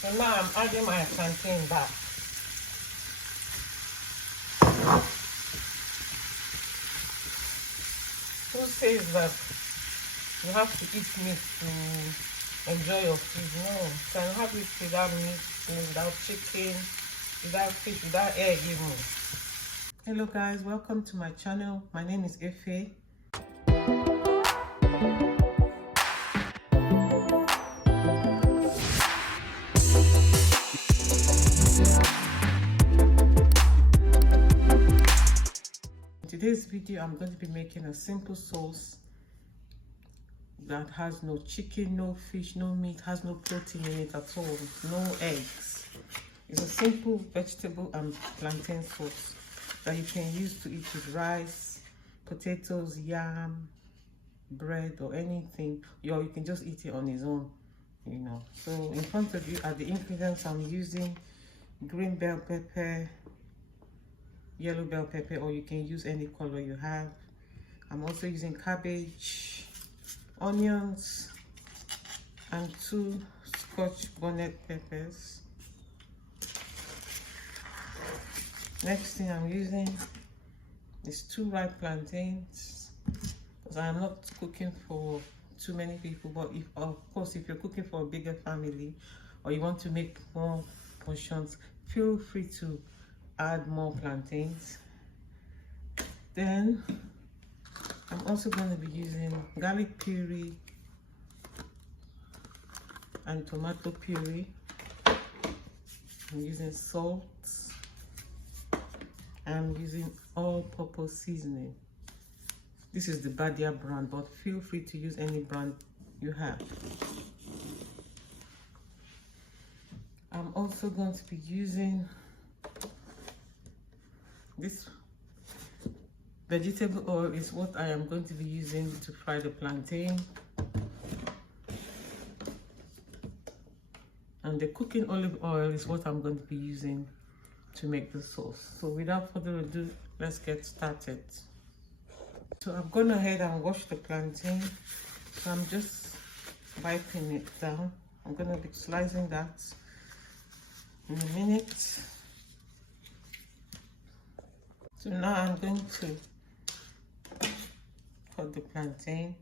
So now I'm adding my plantain back. Who says that you have to eat meat to enjoy your food? No, you can have it without meat, without chicken, without fish, without egg even. Hello guys, welcome to my channel. My name is Efe. In today's video, I'm going to be making a simple sauce that has no chicken, no fish, no meat, has no protein in it at all, no eggs. It's a simple vegetable and plantain sauce that you can use to eat with rice, potatoes, yam, bread, or anything. Or you can just eat it on its own, you know. So in front of you are the ingredients I'm using: green bell pepper, yellow bell pepper, or you can use any color you have. I'm also using cabbage, onions, and 2 Scotch bonnet peppers. Next thing I'm using is 2 ripe plantains, because I'm not cooking for too many people. But if, of course, if you're cooking for a bigger family or you want to make more portions, feel free to add more plantains. Then I'm also going to be using garlic puree and tomato puree. I'm using salt. I'm using all-purpose seasoning. This is the Badia brand, but feel free to use any brand you have. I'm also going to be using this vegetable oil. Is what I am going to be using to fry the plantain. And the cooking olive oil is what I'm going to be using to make the sauce. So without further ado, let's get started. So I've gone ahead and washed the plantain. So I'm just wiping it down. I'm going to be slicing that in a minute. So now I'm going to cut the plantain.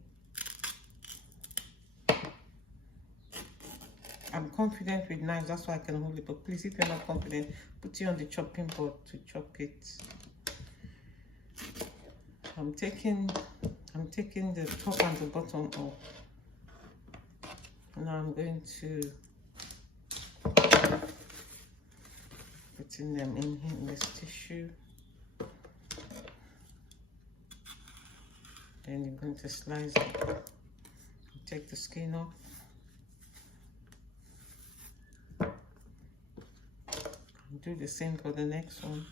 I'm confident with knives, that's why I can hold it, but please, if you're not confident, put it on the chopping board to chop it. I'm taking the top and the bottom off. Now I'm going to putting them in here in this tissue. Then you're going to slice it. Take the skin off. Do the same for the next one.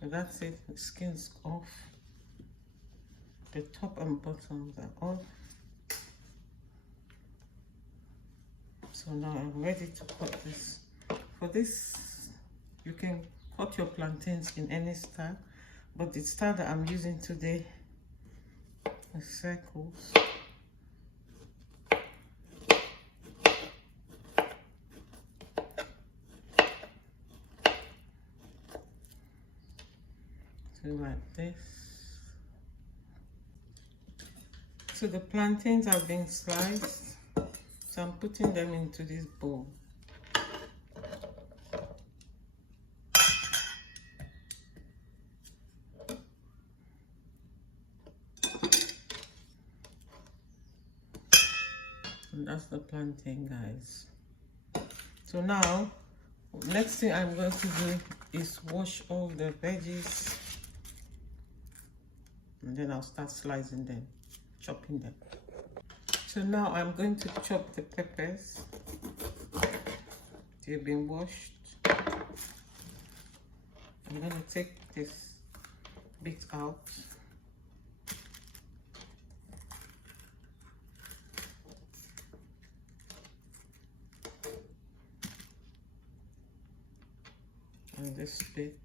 So that's it, the skin's off. The top and bottoms are off. So now I'm ready to cut this. For this, you can cut your plantains in any style, but the style that I'm using today is circles. So like this. So the plantains have been sliced. So I'm putting them into this bowl. And that's the plantain, guys. So now, next thing I'm going to do is wash all the veggies. And then I'll start slicing them, chopping them. So now I'm going to chop the peppers. They've been washed. I'm going to take this bit out. And this bit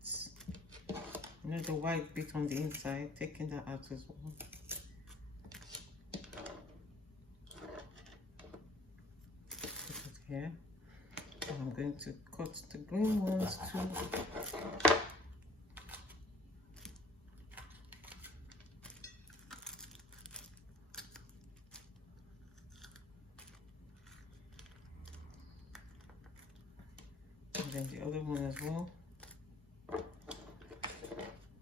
You know, the white bit on the inside, taking that out as well. Put it here. And I'm going to cut the green ones too. And then the other one as well.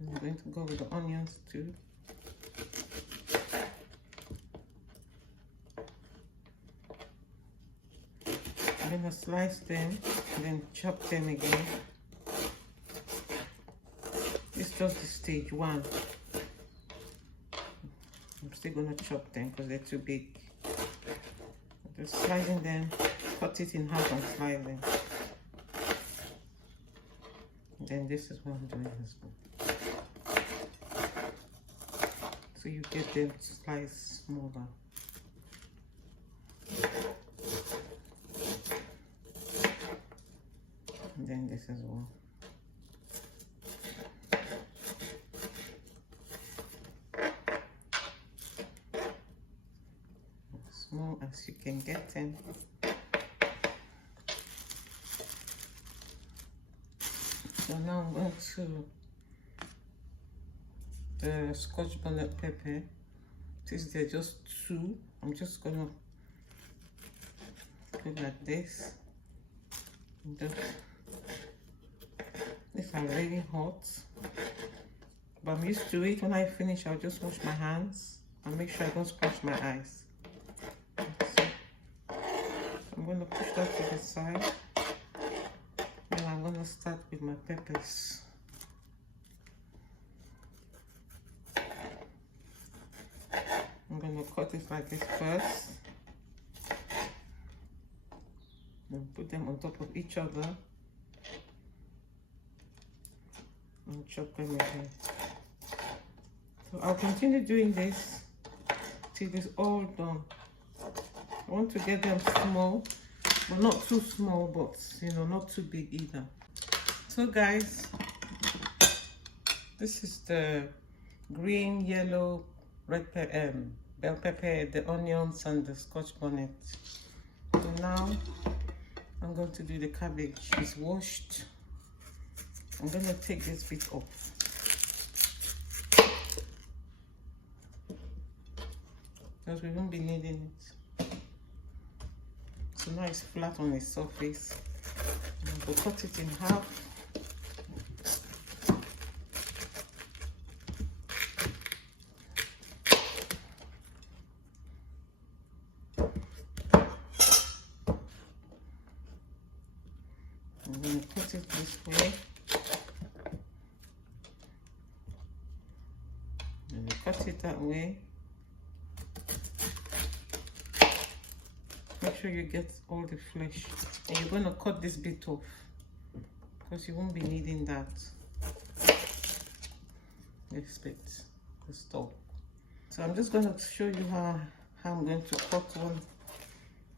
I'm going to go with the onions too. I'm going to slice them and then chop them again. This is just the stage one. I'm still going to chop them because they're too big. I'm just slicing them, cut it in half and slice them. And then this is what I'm doing as well. So you get them sliced smaller. And then this as well. As small as you can get them. So now I'm going to the Scotch bonnet pepper. Since they're just two, I'm just gonna go like this. These are really hot, but I'm used to it. When I finish, I'll just wash my hands and make sure I don't scratch my eyes. So I'm going to push that to the side. Then I'm going to start with my peppers. I'm going to cut it like this first. And put them on top of each other. And chop them again. So I'll continue doing this till it's all done. I want to get them small, but not too small, but you know, not too big either. So guys, this is the green, yellow, red pepper, bell pepper, the onions and the Scotch bonnet. So now I'm going to do the cabbage. It's washed. I'm going to take this bit off. Because we won't be needing it. So now it's flat on the surface. I'm going to cut it in half. I'm going to put it this way. And you cut it that way. Make sure you get all the flesh. And you're going to cut this bit off because you won't be needing that. This bit, the stalk. So I'm just going to show you how I'm going to cut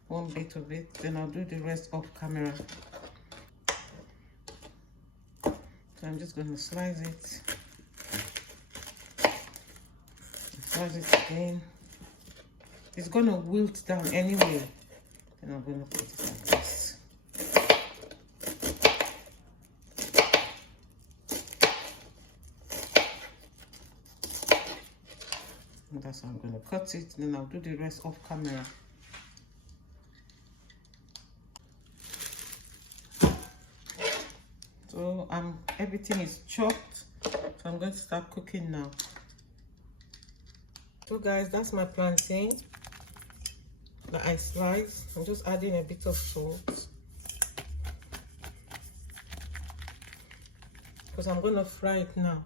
one bit of it. Then I'll do the rest off camera. So I'm just going to slice it. Slice it again. It's going to wilt down anyway. Then I'm going to put it like this. And that's how I'm going to cut it. Then I'll do the rest off camera. So everything is chopped. So I'm going to start cooking now. So guys, that's my plantain that I sliced. I'm just adding a bit of salt because I'm going to fry it now.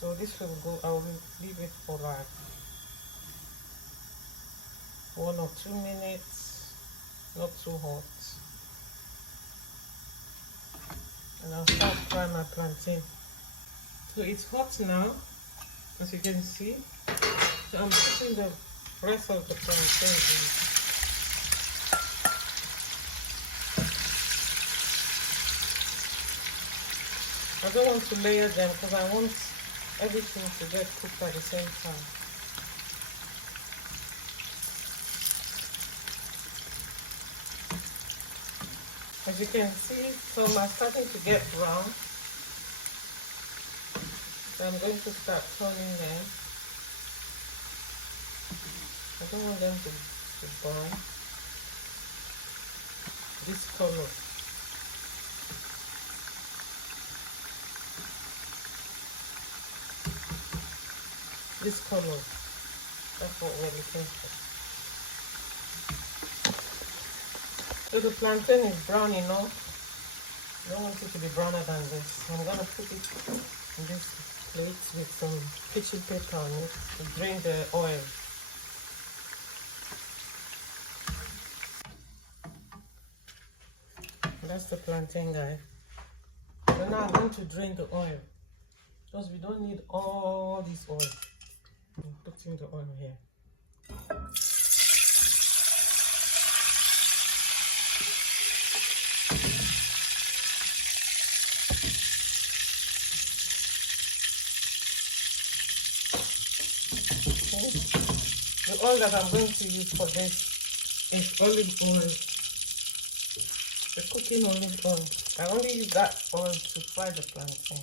So this will go, I will leave it for like 1 or 2 minutes, not too hot. And I'll start frying my plantain. So it's hot now, as you can see. So I'm putting the rest of the plantain in. I don't want to layer them because I want everything to get cooked at the same time. As you can see, some are starting to get brown. So I'm going to start turning them. I don't want them to burn. This color. This color. That's what we're looking for. So the plantain is brown enough. I don't want it to be browner than this. I'm going to put it in this plate with some kitchen paper on it to drain the oil. That's the plantain, guys. So now I'm going to drain the oil because we don't need all this oil. I'm putting the oil here. The oil that I'm going to use for this is olive oil. The cooking olive oil. I only use that oil to fry the plantain.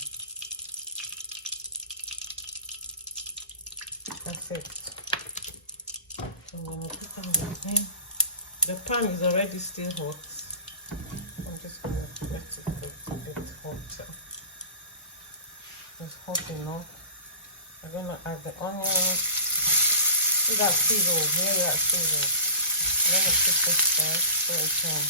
That's it. So I'm going to put them in. The pan is already still hot. I'm just going to let it get a bit hotter. It's hot enough. I'm going to add the onions. See that sizzle, hear that sizzle. I'm going to put this first so it can.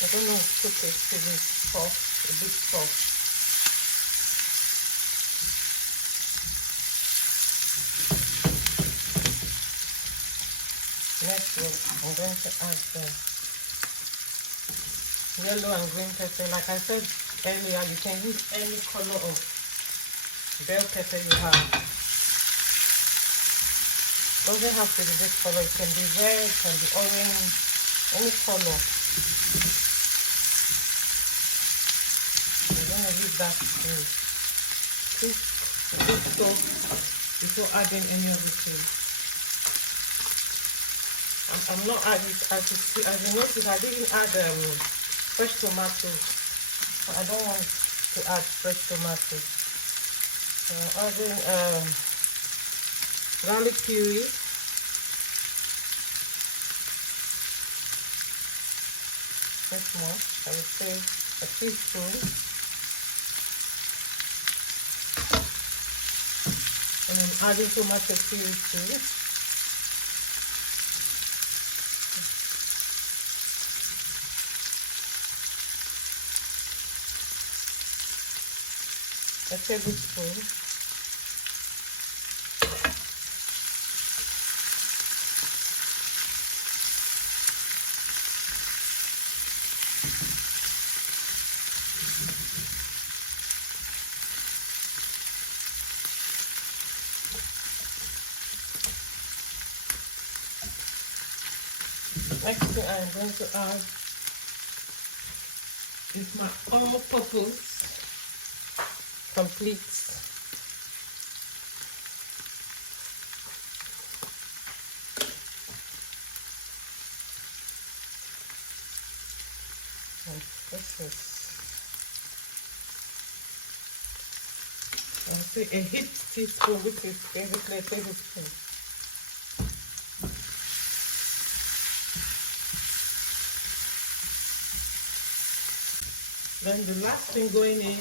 I'm going to cook it to be soft, a bit soft. Next, I'm going to add the yellow and green pepper. Like I said earlier, you can use any color of bell pepper you have. Doesn't have to be this color. It can be red, it can be orange, any color. I'm going to use that to cook this sauce before adding any other thing. I'm not adding, as you notice, I didn't add fresh tomatoes. I don't want to add fresh tomatoes. So I'm adding garlic puree. That's more. I would say a teaspoon. And I'm adding tomato puree too. A tablespoon. Next thing I'm going to add is my all-purpose complete this is, I'll say a heaped teaspoon, which is basically a tablespoon. Then the last thing going in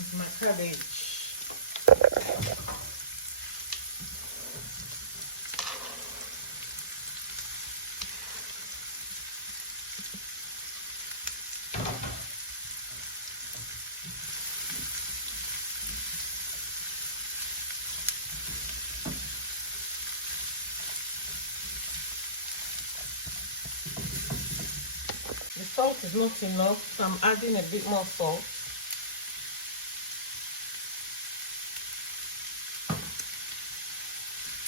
is my cabbage. salt is not enough, so I'm adding a bit more salt.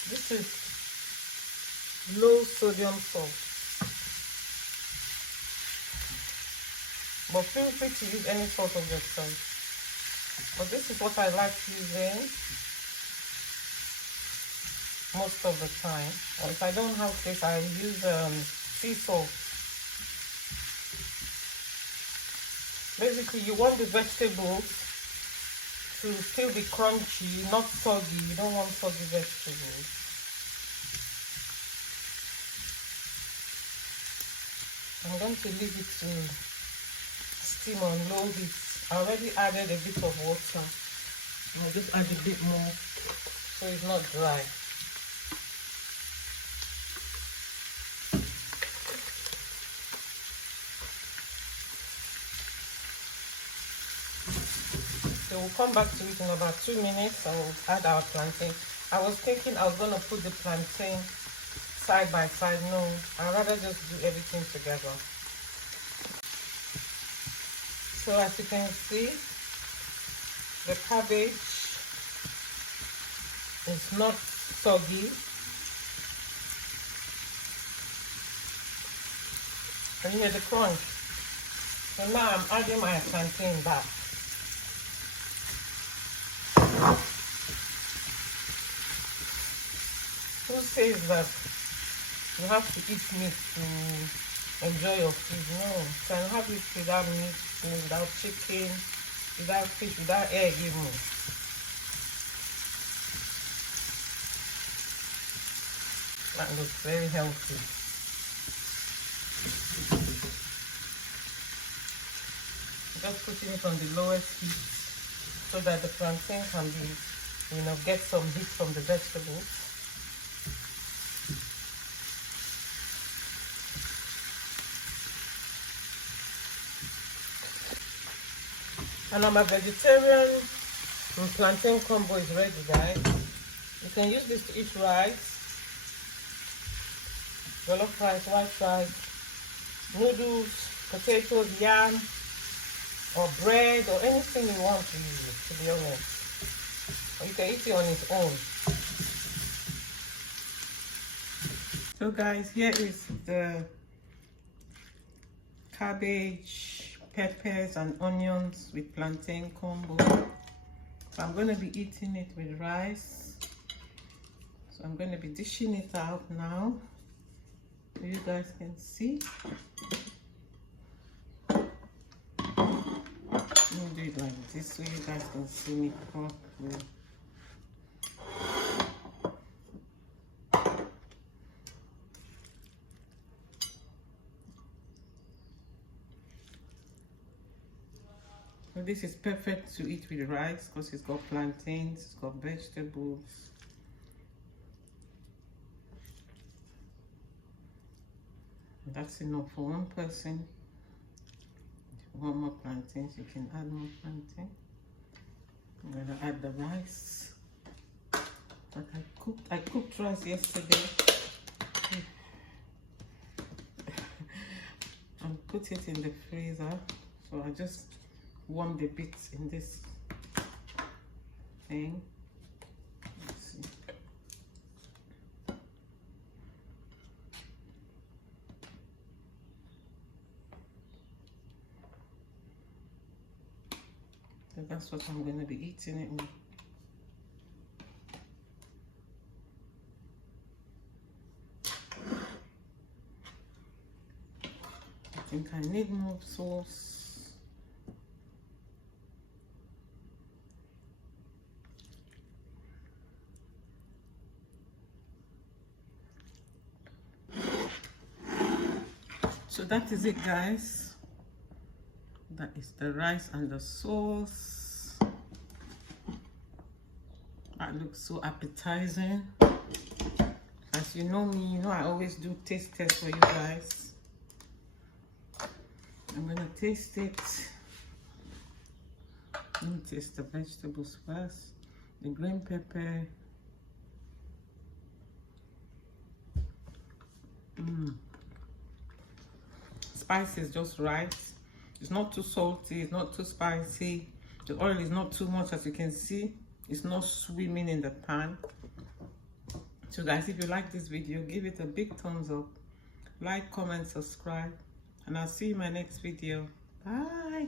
This is low sodium salt, but feel free to use any salt of your choice. But this is what I like using most of the time. Or if I don't have this, I use sea salt. Basically, you want the vegetables to still be crunchy, not soggy. You don't want soggy vegetables. I'm going to leave it to steam on low heat. I already added a bit of water. I'll just add a bit more so it's not dry. So we'll come back to it in about 2 minutes and we'll add our plantain. I was thinking I was going to put the plantain side by side. No, I'd rather just do everything together. So as you can see, the cabbage is not soggy. And you hear the crunch. So now I'm adding my plantain back. Who says that you have to eat meat to enjoy your food? No, you can have it without meat, without chicken, without fish, without egg even. That looks very healthy. Just putting it on the lowest heat so that the plantain can be, get some heat from the vegetables. And I'm a vegetarian. My plantain combo is ready, guys. You can use this to eat rice, jollof rice, white rice, noodles, potatoes, yam, or bread, or anything you want to use, to be honest. Or you can eat it on its own. So guys, here is the cabbage, peppers and onions with plantain combo. So I'm going to be eating it with rice. So I'm going to be dishing it out now so you guys can see. Let me do it like this so you guys can see me properly. So this is perfect to eat with rice because it's got plantains, it's got vegetables. That's enough for one person. If you want more plantains, you can add more plantain. I'm gonna add the rice that I cooked rice yesterday and put it in the freezer. So I just warm the bits in this thing. Let's see. So that's what I'm going to be eating it with. I think I need more sauce. So that is it, guys. That is the rice and the sauce. That looks so appetizing. As you know me, you know I always do taste tests for you guys. I'm gonna taste it. Let me taste the vegetables first. The green pepper. spice is just right. It's not too salty, it's not too spicy. The oil is not too much, as you can see. It's not swimming in the pan. So guys, if you like this video, give it a big thumbs up. Like, comment, subscribe. And I'll see you in my next video. Bye.